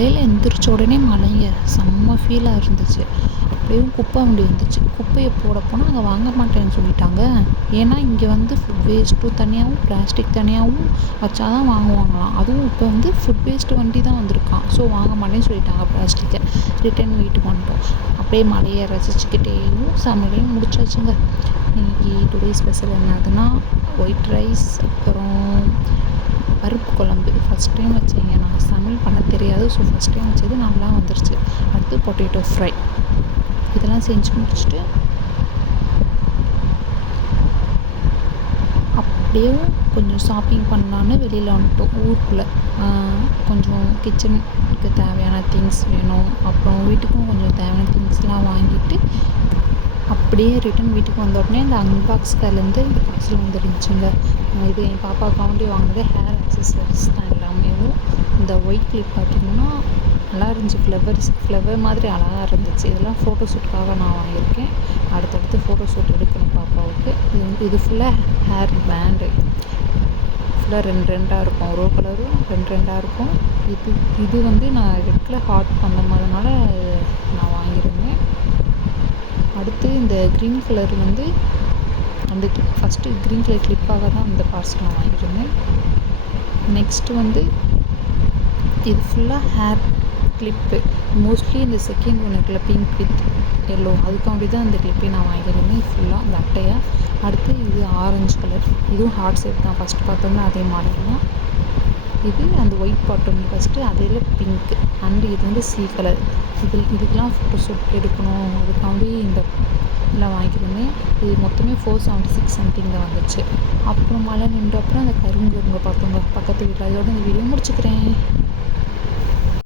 காலையில் எந்திரிச்ச உடனே மழைங்க, செம்ம ஃபீலாக இருந்துச்சு. அப்படியும் குப்பை வண்டி வந்துச்சு. குப்பையை போட போனால் அங்கே வாங்க மாட்டேன்னு சொல்லிட்டாங்க. ஏன்னா இங்கே வந்து ஃபுட் வேஸ்ட்டும் தனியாகவும் பிளாஸ்டிக் தனியாகவும் வச்சா தான் வாங்குவாங்களாம். அதுவும் இப்போ வந்து ஃபுட் வேஸ்ட் வண்டி தான் வந்திருக்கான். ஸோ வாங்க மாட்டேன்னு சொல்லிட்டாங்க பிளாஸ்டிக்கை. ரிட்டன் வீட்டுக்கு வந்துட்டோம். அப்படியே மழையை ரசிச்சுக்கிட்டேயும் சமையலையும் முடிச்சாச்சுங்க. இன்றைக்கி டுடே ஸ்பெஷல் என்னதுன்னா ஒயிட் ரைஸ், அப்புறம் பருப்பு குழம்பு. ஃபஸ்ட் டைம் வச்சேங்க. நான் சமையல் பண்ண தெரியாது. ஸோ ஃபஸ்ட் டைம் வச்சது நல்லா வந்துருச்சு. அடுத்து பொட்டேட்டோ ஃப்ரை. இதெல்லாம் செஞ்சு முடிச்சுட்டு அப்படியே கொஞ்சம் ஷாப்பிங் பண்ணலான்னு வெளியில் வந்துட்டோம். ஊருக்குள்ளே கொஞ்சம் கிச்சனுக்கு தேவையான திங்ஸ் வேணும், அப்புறம் வீட்டுக்கும் கொஞ்சம் தேவையான திங்ஸ்லாம் வாங்கிட்டு அப்படியே ரிட்டன் வீட்டுக்கு வந்த உடனே இந்த அன்பாக்ஸ்லேருந்து இந்த பார்சல் வந்துருந்துச்சுங்க. இது என் பாப்பாவுக்காண்டி வாங்கினது ஹேர் அக்சசரிஸ் தான் எல்லாமே. இந்த ஒயிட் கிளிப் பார்த்திங்கன்னா நல்லா இருந்துச்சு. ஃப்ளவர் மாதிரி அழகாக இருந்துச்சு. இதெல்லாம் ஃபோட்டோ ஷூட்டுக்காக நான் வாங்கியிருக்கேன். அடுத்தடுத்து ஃபோட்டோ ஷூட் எடுக்கணும் பாப்பாவுக்கு. இது ஃபுல்லாக ஹேர் பேண்டு. ஃபுல்லாக ரெண்டாக இருக்கும். ரோ கலரும் ரெண்டாக இருக்கும். இது வந்து நான் ரெட் கலர் ஹார்ட் அந்த மாதிரினால நான் வாங்கியிருந்தேன். அடுத்து இந்த க்ரீன் கலர் வந்து அந்த ஃபஸ்ட்டு க்ரீன் கலர் கிளிப்பாக தான் இந்த பார்சல் நான் வாங்கியிருந்தேன். நெக்ஸ்ட்டு வந்து இது ஃபுல்லாக ஹேர் கிளிப்பு. மோஸ்ட்லி இந்த செகண்ட் ஒன்று இருக்குல்ல, பிங்க் வித் எல்லோ, அதுக்காண்டி தான் இந்த கிளிப்பை நான் வாங்கியிருந்தேன் ஃபுல்லாக இந்த அட்டையாக. அடுத்து இது ஆரஞ்சு கலர். இதுவும் ஹார்ட் ஷேப் தான். ஃபஸ்ட்டு பார்த்தோம்னா அதே மாடல் தான். இது அந்த ஒயிட் பாட்டம் ஃபஸ்ட்டு, அதில் பிங்க். அண்டு இது வந்து சி கலர். இதுக்கெலாம் ஃபோட்டோ ஷூட் எடுக்கணும், அதுக்காண்டி இந்த இதெல்லாம் வாங்கியிருந்தேன். இது மொத்தமே 476 சம்திங் தான் வந்துச்சு. அப்புறம் மழை நின்ற அப்புறம் அந்த கரும்புங்க பார்த்தோங்க பக்கத்து வீட்டில். அதோட இந்த வீடியோ முடிச்சுக்கிறேன்.